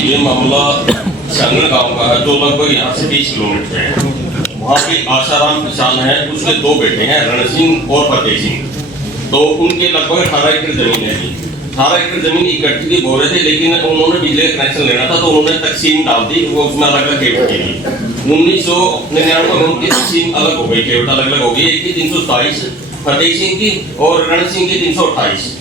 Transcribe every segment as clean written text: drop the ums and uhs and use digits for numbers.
ये मामला सांगड़ गांव का है जो लगभग यहाँ से 20 किलोमीटर है। वहाँ पे आशाराम किसान है, उसके दो बेटे हैं, रण सिंह और फतेह सिंह। तो उनके लगभग 18 एकड़ जमीन है। 18 एकड़ जमीन इकट्ठी थी बोल रहे थे, लेकिन उन्होंने बिजली का कनेक्शन लेना था तो उन्होंने तकसीम डाल दी, वो उसमें अलग अलग केवट की थी। 1999 में उनकी तकसीम अलग हो गई, केवट अलग अलग हो गई। एक की 327 फतेह सिंह की और रण सिंह की 328।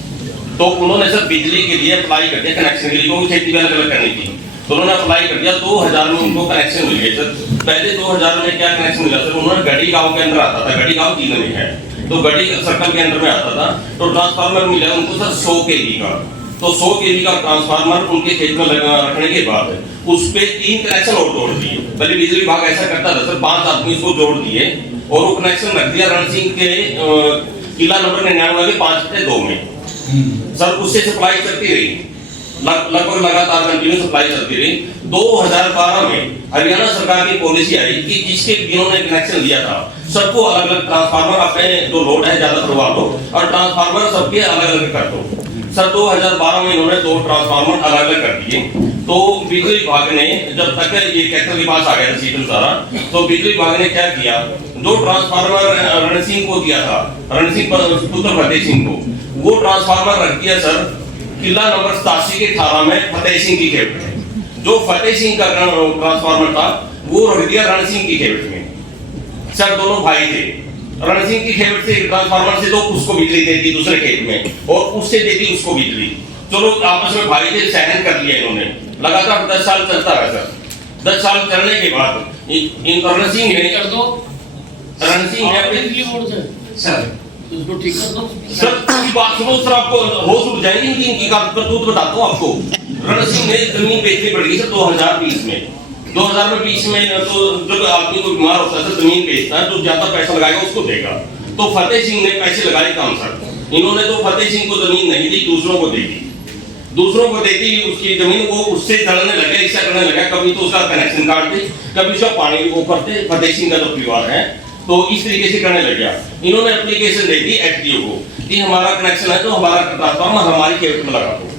तो उन्होंने सर बिजली के लिए अप्लाई कर दिया कनेक्शन के लिए, क्योंकि खेती भी अलग अलग करनी थी। तो उन्होंने अप्लाई कर दिया, 2000 में उनको कनेक्शन मिल गया सर। पहले 2000 में क्या कनेक्शन मिला सर, उन्होंने गढ़ी गांव के अंदर आता था, गढ़ी गांव जिले में है, तो गढ़ी सर्कल के अंदर में आता था। तो ट्रांसफार्मर मिला उनको सर 100 kV का। तो 100 kV का ट्रांसफार्मर उनके खेत में रखने के बाद उस पे 3 कनेक्शन और जोड़ दिए। पहले बिजली विभाग ऐसा करता था सर, 5 आदमी उसको जोड़ दिए और वो कनेक्शन रख दिया रण सिंह के किला नंबर 99 के 5/2 में। सर उससे सप्लाई चलती रही, लगभग लगातार कंटिन्यू सप्लाई चलती रही। 2012 में हरियाणा सरकार की पॉलिसी आई कि जिसके जिन्होंने कनेक्शन दिया था सबको अलग अलग ट्रांसफार्मर, अपने जो लोड है ज्यादा करवा दो और ट्रांसफार्मर सबके अलग अलग कर दो। सर 2012 में इन्होंने 2 ट्रांसफार्मर अलग अलग कर दिए। तो बिजली विभाग ने जब तक ये कैथल के पास आ गया था सीटल सारा, तो बिजली विभाग ने क्या किया, जो ट्रांसफार्मर रण सिंह को दिया था, रण सिंह पुत्र फतेह सिंह को, वो ट्रांसफार्मर रख दिया सर किला नंबर 87 के 18 में फतेह सिंह की खेत में। जो फतेह सिंह का ट्रांसफार्मर था वो रख दिया रण सिंह की खेत में। सर दोनों भाई थे, रण सिंह की खेत से ट्रांसफार्मर से तो उसको बिजली दे दी दूसरे खेत में और उससे दे दी उसको बिजली। चलो आपस में भाई थे, सहन कर लिया इन्होंने, लगातार 10 साल चलता रहा सर। 10 साल चलने के बाद इन रण सिंह ने कर दो, रण सिंह ने बिजली बोर्ड से सर इसको ठीक कर दो। सर की बात सुनो सर, आपको होश उड़ जाएगी इनकी करतूत बताता हूँ आपको। रण सिंह ने जमीन बेचनी पड़ी सर 2020 में। 2020 में तो जब आदमी को बीमार होता है जमीन बेचता है तो ज्यादा पैसा लगाएगा उसको देगा। तो फतेह सिंह ने पैसे लगाए कम सर। इन्होंने तो फतेह सिंह को जमीन नहीं दी, दूसरों को दे दी। दूसरों को देती उसकी जमीन, वो उससे चलने लगे, ऐसा करने लगा, कभी तो उसका कनेक्शन काट दे, कभी उसका पानी वो करते। फतेह सिंह का जो परिवार है तो इस तरीके से करने लग गया। इन्होंने एप्लीकेशन दे दी एचडीओ को कि हमारा कनेक्शन है तो हमारा ट्रांसफार्मर हमारी खेत में लगा दो।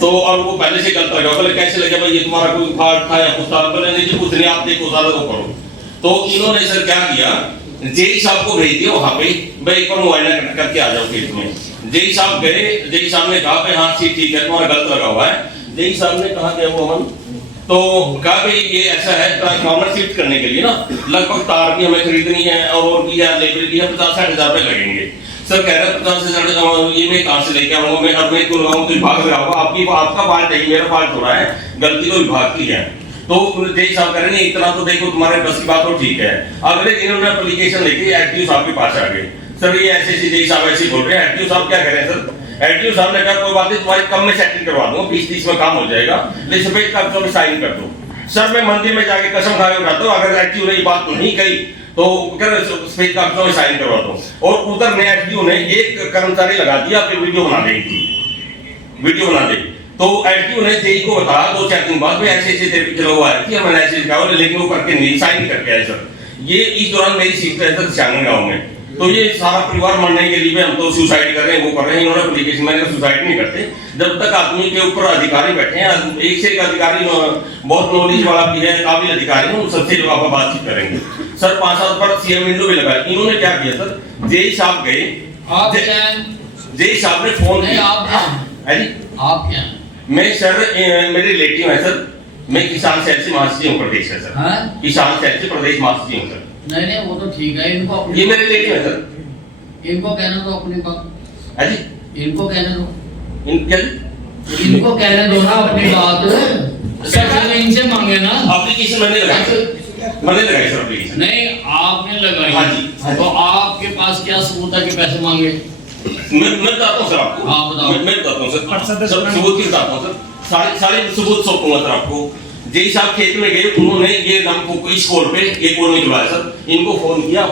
तो और वो पहले से गलत लगा, बोले कैसे लगे भाई, ये तुम्हारा कोई फाल्ट था या कुछ था? बोले नहीं जी कुछ नहीं, आप देखो सारा तो करो। तो इन्होंने सर क्या किया, जेई साहब को भेज दिया वहां पे, भाई एक बार मोबाइल कनेक्ट करके आ जाओ खेत में। जेई साहब गए, जेई साहब ने कहा भाई हाँ ठीक है तुम्हारा गलत लगा हुआ है। जेई साहब ने कहा क्या वो हम तो कहा भाई ये ऐसा है, ट्रांसफार्मर शिफ्ट करने के लिए ना लगभग तार भी हमें खरीदनी है और भी है, लेबर भी है, 50-60 हजार रुपए लगेंगे। सर कह रहे 50,000 ये मैं कहाँ से लेके आऊंगा, मैं अब मैं क्यों लगाऊं, तो विभाग लगाऊंगा, आपका फाल्ट है, मेरा फाल्ट हो रहा है, गलती तो विभाग की है। तो जेई साहब कह रहे नहीं इतना तो देखो तुम्हारे बस की बात तो ठीक है। अगले दिन उन्होंने एप्लीकेशन लेके एचडीओ साहब के पास आ गए, सर ये ऐसे जेई साहब ऐसे बोल रहे हैं। एचडीओ साहब क्या कह रहे हैं सर, एचडीओ साहब ने कहा कोई बात नहीं तुम्हारी कम में सेटिंग करवा दूंगा, 20-30 में काम हो जाएगा, लेकिन सफेद कागजों में साइन कर दो। सर मैं मंदिर में जाके कसम खा के बताता हूँ, अगर एचडीओ ने ये बात नहीं कही तो सफेद कागजों में साइन करवा दो। और उधर ने एचडीओ ने एक कर्मचारी लगा दिया अपनी वीडियो बना देगी, वीडियो बना दे। तो एचडीओ ने जेई को बताया 2-4 दिन बाद में ऐसे ऐसे तेरे पिछले हुआ है कि मैंने ऐसे लिखा, लेकिन वो करके नहीं साइन करके आए सर। ये इस दौरान मेरी सीट है सर सांगड़ गाँव में। तो ये सारा परिवार मरने के लिए हम तो सुसाइड कर रहे हैं, वो कर रहे हैं। इन्होंने एप्लीकेशन मैंने सुसाइड नहीं करते जब तक आदमी के ऊपर अधिकारी बैठे हैं, एक से एक अधिकारी बहुत नॉलेज वाला भी है, काबिल अधिकारी है, उन सबसे जो आप बातचीत करेंगे। सर 5-7 बार सीएम विंडो भी लगाई। इन्होंने क्या किया सर, जेई साहब गए, जेई साहब ने फोन नहीं आप क्या मैं सर मेरे रिलेटिव है सर, मैं किसान सेल से महासचिव हूँ प्रदेश है सर, किसान सेल से प्रदेश महासचिव हूँ सर। नहीं वो तो ठीक है, इनको ये मेरे रिलेटिव है सर, इनको कहने दो अपनी बात। है जी, इनको कहने दो, इनको कहने दो ना अपनी बात। सर इनसे मांगे ना एप्लीकेशन मैंने लगाई सर एप्लीकेशन। नहीं आपने लगाई, हाँ जी, तो आपके पास क्या सबूत है कि पैसे मांगे? मैं बताता हूँ सर आपको। हाँ बताओ। मैं बताता हूँ सर, सबूत की बताता हूँ सर, सारे सबूत सौंपूंगा सर आपको। जेई साहब खेत में गए, उन्होंने ये नाम इस कोड पे ये कोड निकलवाया सर। इनको फोन किया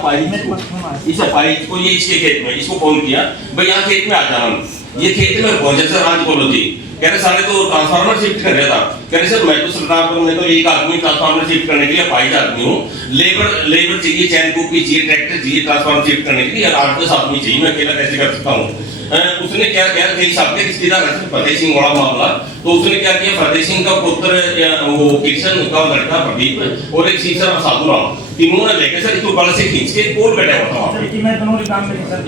इस फाइल को, ये इसके खेत में इसको फोन किया भाई यहाँ खेत में आ जाना। ये खेत में पहुंचे सर, आज बोलो जी कह रहे सारे तो ट्रांसफार्मर शिफ्ट कर रहा था। कह रहे सर मैं तो सरकार को, मैं तो एक आदमी ट्रांसफार्मर शिफ्ट करने के लिए 22 आदमी हूँ, लेबर चाहिए, चैन कुक भी चाहिए, ट्रैक्टर चाहिए ट्रांसफार्मर शिफ्ट करने के लिए, 8-10 आदमी चाहिए, मैं अकेला कैसे कर सकता हूँ। उसने क्या किया, मेरी साहब के रिश्तेदार है फतेह सिंह वाला मामला, तो उसने क्या किया, फतेह सिंह का पुत्र वो किशन का लड़का प्रदीप और एक सीसर साधु राम, तीनों ने लेके सर इसको गले से खींच के पोल बैठा हुआ था वहाँ पे।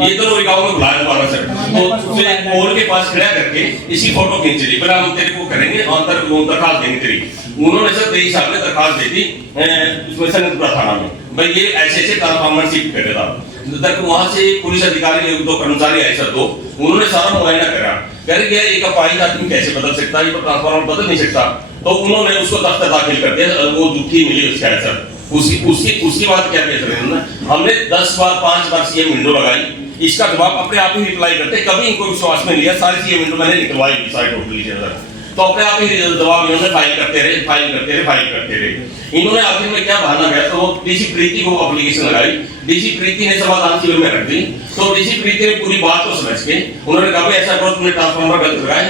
ये दोनों गाँव में बुलाया दोबारा सर, तो उसे पोल के पास खड़ा करके इसकी फोटो खींच ली, फिर हम तेरे को करेंगे दरखास्त देंगे तेरी। उन्होंने सर तेरी साहब ने दरखास्त दी थी उसमें सनतपुरा थाना में, भाई ये ऐसे ट्रांसफार्मर शिफ्ट कर रहा था। तक वहां से पुलिस अधिकारी 2 कर्मचारी आए सर, तो उन्होंने सारा मुआयना करा, कह रहे एक अपाहिज आदमी कैसे बदल सकता है, ये तो ट्रांसफार्मर बदल नहीं सकता, तो उन्होंने उसको दफ्तर दाखिल कर दिया, वो झूठी मिली उसका है सर। उसकी बात क्या कह रहे हैं, हमने 10 बार 5 बार सीएम विंडो लगाई, इसका जवाब अपने आप ही रिप्लाई करते, कभी इनको विश्वास में लिया, सारी सीएम विंडो मैंने निकलवाई साइड टोटली सर, तो अपने आप ही जवाब इन्होंने फाइल करते रहे। इन्होंने आखिर में क्या बहाना गया, तो डीसी प्रीति को एप्लीकेशन लगाई, डीसी प्रीति ने समाधान शिविर में रख दी, तो डीसी प्रीति ने पूरी बात को समझ के उन्होंने कहा ऐसा करो, तुमने ट्रांसफार्मर गलत लगाया,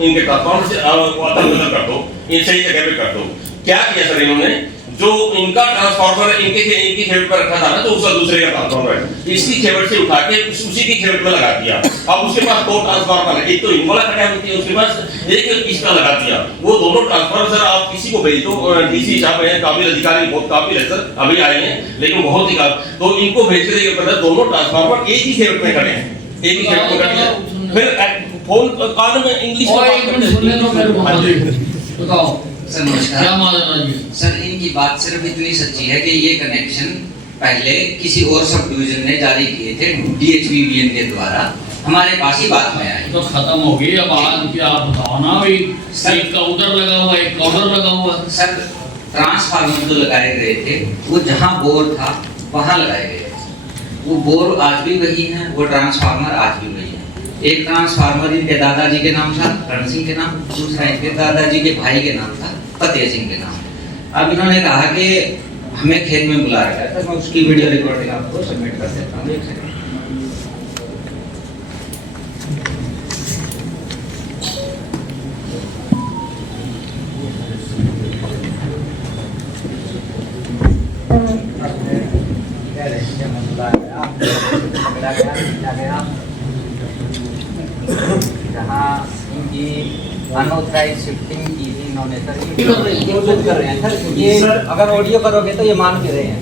इनके ट्रांसफार्मर से बदल कर दो, ये सही जगह पे कर दो। क्या किया सर इन्होंने, जो इनका ट्रांसफार्मर इनकी खेवट पर रखा था ना, तो उसका दूसरे का ट्रांसफार्मर है, इसकी खेवट से उठा के उसी की खेवट में लगा दिया। अब उसके पास 2 ट्रांसफार्मर है, एक तो इन वाला कटा है, उसके पास एक इसका लगा दिया, वो दोनों ट्रांसफार्मर सर आप किसी को भेज दो, डीसी साहब है काबिल अधिकारी, बहुत काबिल है सर, अभी आए हैं लेकिन बहुत ही तो इनको भेज के देखिए पता दोनों ट्रांसफार्मर एक ही खेवट में खड़े हैं, एक ही खेवट में खड़े हैं। फिर फोन कान में इंग्लिश में बात करते हैं, बताओ सर नमस्कार। क्या मालूम है सर इनकी बात सिर्फ इतनी सच्ची है कि ये कनेक्शन पहले किसी और सब डिवीजन ने जारी किए थे DHBBN के द्वारा, हमारे पास ही बात में आई, तो खत्म हो गई। अब आज की आप बताओ ना भाई, एक काउंटर लगा हुआ, एक काउंटर लगा हुआ। सर ट्रांसफार्मर जो लगाए गए थे वो जहाँ बोर था वहाँ लगाए गए थे, वो बोर आज भी वही है, वो ट्रांसफार्मर आज भी वही है। एक ट्रांसफार्मर इनके दादाजी के नाम था करण सिंह के नाम, दूसरा इनके दादाजी के भाई के नाम था फतेह सिंह के नाम। अब इन्होंने कहा कि हमें खेत में बुला रखा था, मैं उसकी वीडियो रिकॉर्डिंग आपको सबमिट कर देता हूँ, देख सकते हैं। जहाँ इनकी अनऑथराइज्ड शिफ्टिंग की थी इन्होंने सर, ये खुद कर रहे हैं सर, ये अगर ऑडियो करोगे तो ये मान भी रहे हैं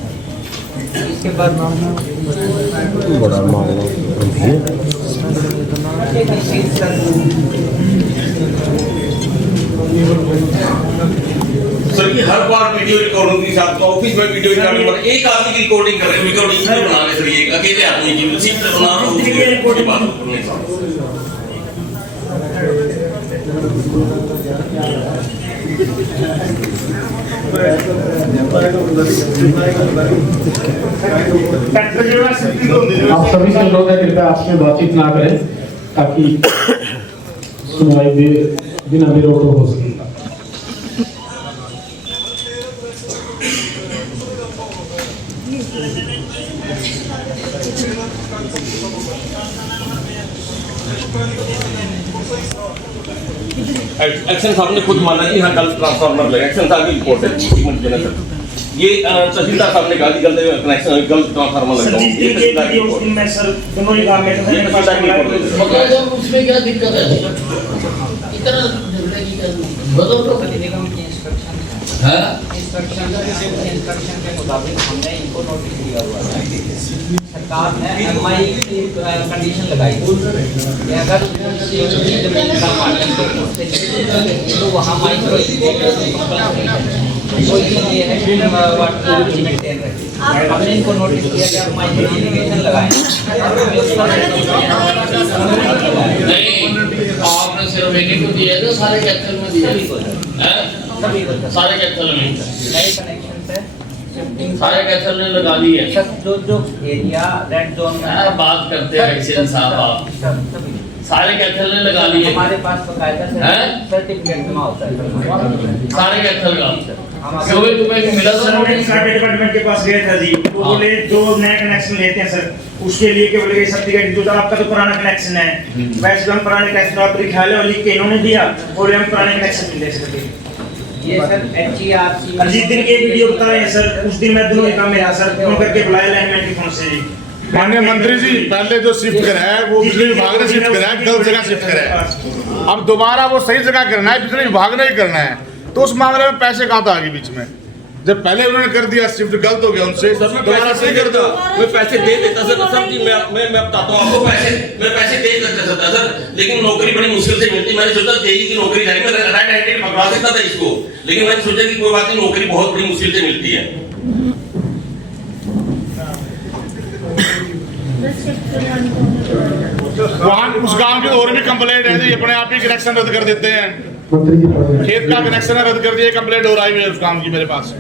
सर। इसके बाद बड़ा मामला सर ये हर बार वीडियो रिकॉर्डिंग के साथ ऑफिस में वीडियो रिकॉर्डिंग पर एक आदमी की रिकॉर्डिंग कर रहे हैं, रिकॉर्डिंग बना रहे सर, ये अकेले आदमी की सिर्फ बना रहे रिकॉर्डिंग बात करने साथ। आप सभी से अनुरोध है कृपया आपस में बातचीत ना करें ताकि सुनवाई बिना विरोध हो सके। एक्शन साहब ने खुद माना कि हाँ गलत ट्रांसफार्मर लगा, एक्शन साहब की रिपोर्ट है, एक मिनट देना सर। ये तहसीलदार साहब ने कहा कि गलत कनेक्शन गलत ट्रांसफार्मर लगा, ये तहसीलदार की रिपोर्ट है, सर दोनों ही काम में ये तहसीलदार की रिपोर्ट है। मतलब उसमें क्या दिक्कत है, इतना झगड़े की क्या बदल तो निगम की इंस्ट्रक्शन के मुताबिक हमने इनको नोटिस दिया हुआ है। सरकार ने MI की कंडीशन लगाई कि अगर जमीन का मालिक तो वहाँ माइक्रो कोई ये है कि वाटर मेंटेन रहे। हमने इनको नोटिस दिया कि आप माइक्रो इरिगेशन लगाएं। नहीं, आपने सिर्फ एक को दिया तो सारे कैथल में दिया है, सारे कैथल में नए कनेक्शन पे शिफ्टिंग सारे कैथल ने लगा दी है। जो एरिया रेड जोन में बात करते हैं एक्शन साहब आप। सारे कैथल ने लगा लिए हमारे पास बकायदा हैं? सर्टिफिकेट जमा होता है सारे कैथल का क्यों भाई तुम्हें मिला सर था मैं सारे डिपार्टमेंट के पास गया था जी, तो बोले जो नया कनेक्शन लेते हैं सर उसके लिए केवल ये सर्टिफिकेट जो था, आपका तो पुराना कनेक्शन है, वैसे हम पुराने कनेक्शन आपको दिखा ले और लिख के इन्होंने दिया और हम पुराने कनेक्शन मिल सकते। ये सर HERC जिस दिन की वीडियो बता रहे हैं सर, उस दिन मैं दोनों ही काम में था सर, फोन करके बुलाया लाइनमैन के फोन से जी। माननीय मंत्री जी, पहले जो शिफ्ट करा है वो बिजली विभाग ने शिफ्ट करा है, गलत जगह शिफ्ट करा है। अब दोबारा वो सही जगह करना है, बिजली विभाग ने ही करना है, तो उस मामले में पैसे कहाँ था आगे बीच में? जब पहले उन्होंने कर दिया शिफ्ट, गलत हो गया उनसे, दोबारा सही कर दो। मैं पैसे दे देता सर, सब जी मैं बताता हूँ आपको, मैं पैसे दे देता था सर, लेकिन नौकरी बड़ी मुश्किल से मिलती। मैंने सोचा जेई की नौकरी जाएगी, मैं राइट हैंडेड पकड़ा सकता था इसको, लेकिन मैंने सोचा कि कोई बात नहीं, नौकरी बहुत बड़ी मुश्किल से मिलती है। वहाँ उस गांव की और भी कंप्लेंट है जी, अपने आप ही कनेक्शन रद्द कर देते हैं। मंत्री जी प्रश्न। खेत का कनेक्शन रद्द कर दिया, कंप्लेंट हो रही है उस काम की मेरे पास।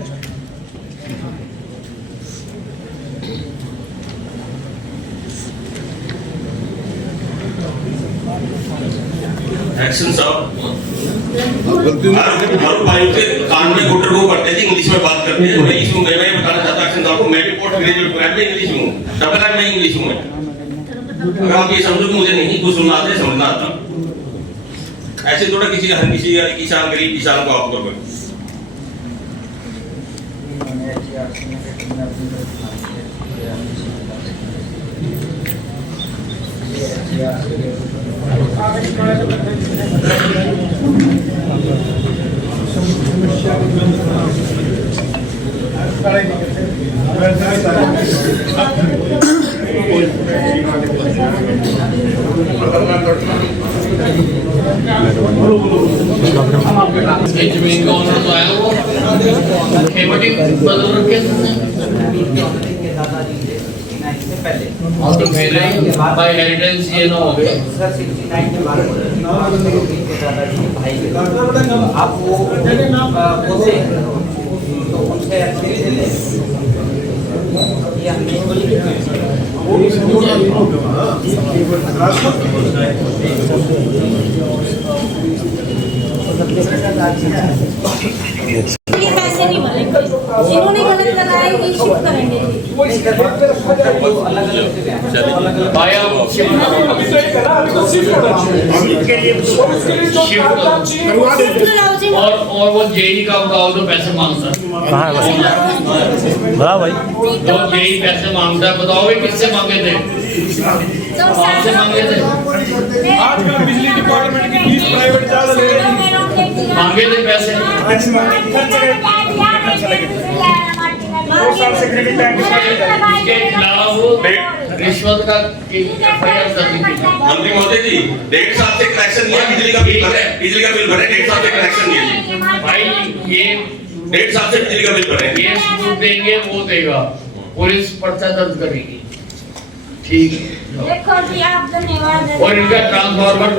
एक्शन साहब हर भाइयों के कान में घुटर को करते थे, इंग्लिश में बात करते हैं। मैं इसमें मैं बताना चाहता एक्शन साहब को, मैं भी पोस्ट ग्रेजुएट प्रोग्राम में इंग्लिश हूँ, डबल एम में इंग्लिश हूँ। अगर आप ये समझो कि मुझे नहीं कुछ सुनना आता है, समझना आता, ऐसे थोड़ा किसी हर किसी किसान गरीब किसान को आप करोगे। ये जमीन का ओनर तो आया वो खेवटी बदल रखे दादाजी से 69 से पहले और तो मेरे बाय हेरिटेज ये ना हो गए सर 69 के बाद के दादाजी के भाई के आप वो से तो उनसे अच्छे से ले ये हमने बोली ये पैसे नहीं मिलेंगे, इन्होंने गलत लगाया, ये शिफ्ट करेंगे। अलग अलग पाया और वो जेई का बताओ जो पैसे मांगता है, जो जेई पैसे मांगता है बताओ भाई किससे मांगे थे, आपसे मांगे थे, आजकल बिजली डिपार्टमेंट की फीस प्राइवेट ज्यादा ले रही है, मांगे थे पैसे। 2 साल से क्रेडिट बैंक इसके खिलाफ रिश्वत का FIR दर्ज की। मंत्री महोदय जी, 1.5 साल से कनेक्शन लिया, बिजली का बिल भरे, बिजली का बिल भरे, 1.5 साल से कनेक्शन लिया जी, भाई ये 1.5 साल से बिजली का बिल भरे। ये सबूत देंगे वो देगा, पुलिस पर्चा दर्ज करेगी, ठीक है। देखो जी आप धन्यवाद। और इनका ट्रांसफार्मर